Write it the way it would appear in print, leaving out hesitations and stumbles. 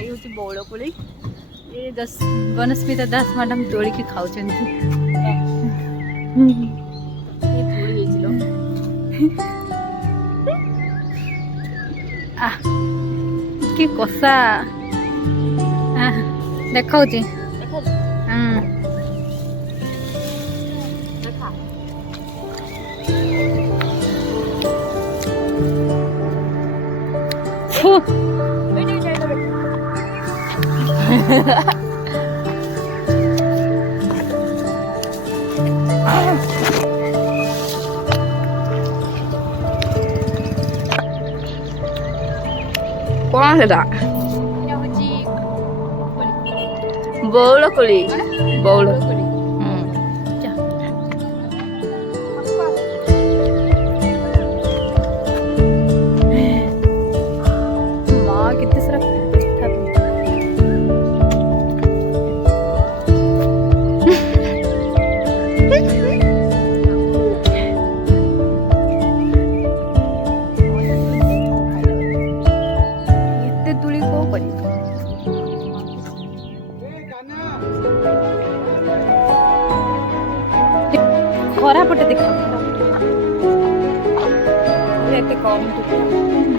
ये हूँ बौड़ कोली ये वनस्मिता दास मैडम तोड़िकी खाऊ कि कषा देखा कौन है बौड़ कोली बौड़ खरा पटे देख कम